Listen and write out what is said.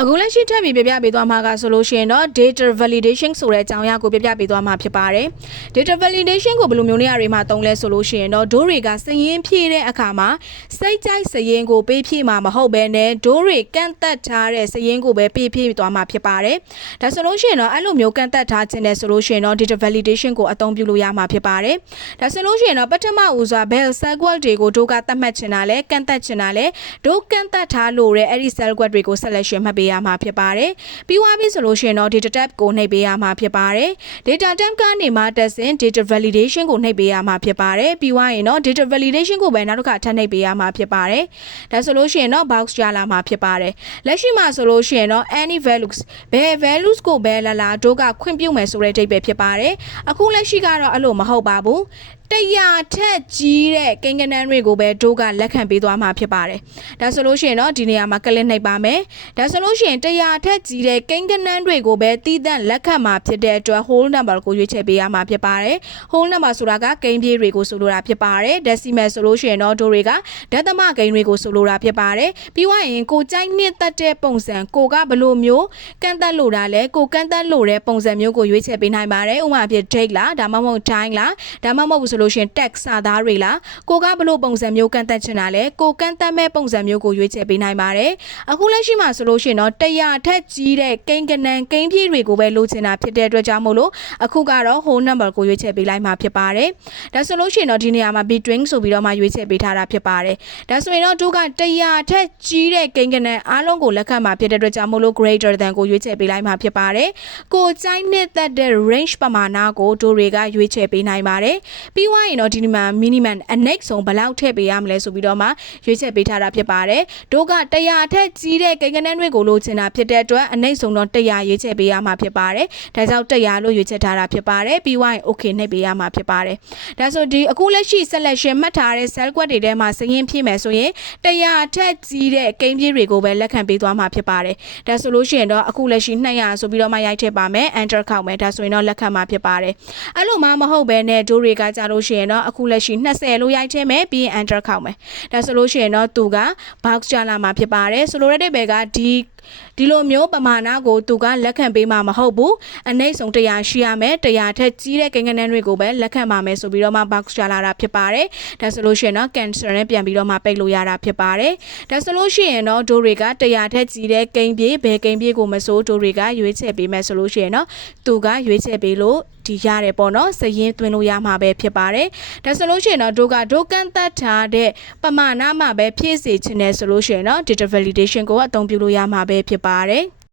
အခုလက်ရှိထပ်ပြီးပြပြပေးသွားမှာကဆိုလို့ရှိရင်တော့ data validation ဆိုတဲ့အကြောင်းအရာကိုပြပြပေးသွားမှာဖြစ်ပါတယ် data validation ကိုဘယ်လိုမျိုးနေရာတွေမှာသုံးလဲဆိုလို့ရှိရင်တော့ဒိုးတွေကစရင်းဖြည့်တဲ့အခါမှာစိတ်ကြိုက်စရင်းကိုပေးဖြည့်မှာမဟုတ်ဘဲနဲ့ဒိုးတွေကန့်သက်ထားတဲ့စရင်းကိုပဲပေးဖြည့်သွားမှာဖြစ်ပါတယ်ဒါဆိုလို့ရှိရင်တော့အဲ့လိုမျိုးကန့်သက်ထားခြင်းနဲ့ဆိုလို့ရှိရင်တော့ data validation ကိုအသုံးပြုလို့ရမှာဖြစ်ပါတယ်ဒါဆိုလို့ရှိရင်တော့ပထမဦးစွာ bell sequence တွေကိုဒိုးကသတ်မှတ်ချင်တာလဲကန့်သက်ချင်တာလဲဒိုးကန့်သက်ထားလို့တဲ့အဲ့ဒီ sequence တွေကို selection မှတ်ပေးရမှာဖြစ်ပါတယ်ပြီးသွားပြီဆိုလို့ရှိရင်တော့ data type ကိုနှိပ်ပေးရမှာဖြစ်ပါတယ် data type ကနေမှတက်စဉ် data validation ကိုနှိပ်ပေးရမှာဖြစ်ပါတယ်ပြီးသွားရင်တော့ data validation ကိုပဲနောက်တစ်ခါထပ်နှိပ်ပေးရမှာဖြစ်ပါတယ်ဒါဆိုလို့ရှိရင်တော့ box ရလာမှာဖြစ်ပါတယ်လက်ရှိမှာဆိုလို့ရှိရင်တော့ any values ဘယ် values ကိုပဲလာတို့ကခွင့်ပြုမယ်ဆိုတဲ့အဓိပ္ပာယ်ဖြစ်ပါတယ်အခုလက်ရှိကတော့အဲ့လိုမဟုတ်ပါဘူးတရားထက်ကြီးတဲ့ကိန်းဂဏန်းတွေကိုပဲတို့ကလက်ခံပေးသွားမှာဖြစ်ပါတယ်ဒါဆိုလို့ရှိရင်တော့ဒီနေရာမှာကလစ်နှိပ်ပါမယ်ဒါဆိုလို့ရှိရင်တရားထက်ကြီးတဲ့ကိန်းဂဏန်းတွေကိုပဲတည်တံ့လက်ခံမှာဖြစ်တဲ့အတွက် whole number ကိုရွေးချယ်ပေးရမှာဖြစ်ပါတယ် whole number ဆိုတာကကိန်းပြေးတွေကိုဆိုလိုတာဖြစ်ပါတယ် decimal ဆိုလို့ရှိရင်တော့တို့တွေကဒသမကိန်းတွေကိုဆိုလိုတာဖြစ်ပါတယ်ပြီးွားရင်ကိုကြိုက်နှစ်သက်တဲ့ပုံစံကိုကဘယ်လိုမျိုးကန့်သက်လို့တာလဲကိုကန့်သက်လို့တဲ့ပုံစံမျိုးကိုရွေးချယ်ပေးနိုင်ပါတယ်ဥပမာဖြစ် date လားဒါမှမဟုတ် time လားဒါမှမဟုတ်ဆိုလို့ရှိရင် text စာသားတွေလားကိုကဘယ်လိုပုံစံမျိုးကန့်သက်ချင်တာလဲကိုကန့်သက်မဲ့ပုံစံမျိုးကိုရွေးချယ်ပေးနိုင်ပါတယ်အခုလက်ရှိမှာဆိုလို့ရှိရင်တော့တရားထက်ကြီးတဲ့ကိန်းဂဏန်းကိန်းပြေးတွေကိုပဲလိုချင်တာဖြစ်တဲ့အတွက်ကြောင့်မို့လို့အခုကတော့ whole number ကိုရွေးချယ်ပေးလိုက်မှာဖြစ်ပါတယ်ဒါဆိုလို့ရှိရင်တော့ဒီနေရာမှာ between ဆိုပြီးတော့မှရွေးချယ်ပေးထားတာဖြစ်ပါတယ်ဒါဆိုရင်တော့တို့ကတရားထက်ကြီးတဲ့ကိန်းဂဏန်းအားလုံးကိုလက်ခံမှာဖြစ်တဲ့အတွက်ကြောင့်မို့လို့ greater than ကိုရွေးချယ်ပေးလိုက်မှာဖြစ်ပါတယ်ကိုကြိုက်နှစ်သက်တဲ့ range ပမာဏကိုတို့တွေကရွေးချယ်ပေးနိုင်ပါတယ်ပြီးွားရင်တော့ဒီမှာ minimum အနှိမ့်ဆုံးဘယ်လောက်ထည့်ပေးရမလဲဆိုပြီးတော့မှရွေးချယ်ပေးထားတာဖြစ်ပါတယ်တို့ကတရားထက်ကြီးတဲ့ကိန်းဂဏန်းတွေကိုလိုချင်တာဖြစ်တဲ့အတွက်အနှိမ့်ဆုံးတော့100ရွေးချယ်ပေးရမှာဖြစ်ပါတယ်ဒါကြောင့်100လို့ရွေးချယ်ထားတာဖြစ်ပါတယ်ပြီးွားရင် okay နှိပ်ပေးရမှာဖြစ်ပါတယ်ဒါဆိုဒီအခုလက်ရှိ selection မှတ်ထားတဲ့ cell quad တွေထဲမှာစရင်းဖြည့်မယ်ဆိုရင်100ထက်ကြီးတဲ့ကိန်းပြေးတွေကိုပဲလက်ခံပေးသွားမှာဖြစ်ပါတယ်ဒါဆိုလို့ရှိရင်တော့အခုလက်ရှိ200ဆိုပြီးတော့မှရိုက်ထည့်ပါမယ် enter ခောက်မယ်ဒါဆိုရင်တော့လက်ခံမှာဖြစ်ပါတယ်အဲ့လိုမှမဟုတ်ဘဲနဲ့တို့တွေကကြလို့ရှိရင်တော့အခုလက်ရှိ20လို့ရိုက်ထည့်မယ်ပြီးရင် enter ခောက်မယ်ဒါဆိုလို့ရှိရင်တော့သူက box ကြလာမှာဖြစ်ပါတယ်ဆိုလိုတဲ့ဘက်ကဒီလိုမျိုးပမာဏကိုသူကလက်ခံပေးမှာမဟုတ်ဘူးအနည်းဆုံး100ရှိရမယ်100ထက်ကြီးတဲ့ကိန်းဂဏန်းတွေကိုပဲလက်ခံပါမယ်ဆိုပြီးတော့မှ box ကြလာတာဖြစ်ပါတယ်ဒါဆိုလို့ရှိရင်တော့ cancel နဲ့ပြန်ပြီးတော့မှပိတ်လို့ရတာဖြစ်ပါတယ်ဒါဆိုလို့ရှိရင်တော့တို့တွေက100ထက်ကြီးတဲ့ကိန်းပြေဘယ်ကိန်းပြေကိုမဆိုတို့တွေကရွေးချယ်ပေးမယ်ဆိုလို့ရှိရင်တော့သူကရွေးချယ်ပေးလို့ဒီရတယ်ပေါ့နော်စရင်သွင်းလို့ရမှာပဲဖြစ်ပါတယ်ဒါဆိုလို့ရှိရင်တော့တို့ကဒိုကန်သက်ထားတဲ့ပမာဏမှာပဲဖြည့်စေချင်တယ်ဆိုလို့ရှိရင်တော့ data validation ကိုအသုံးပြုလို့ရမှာပဲဖြစ်ပါတယ်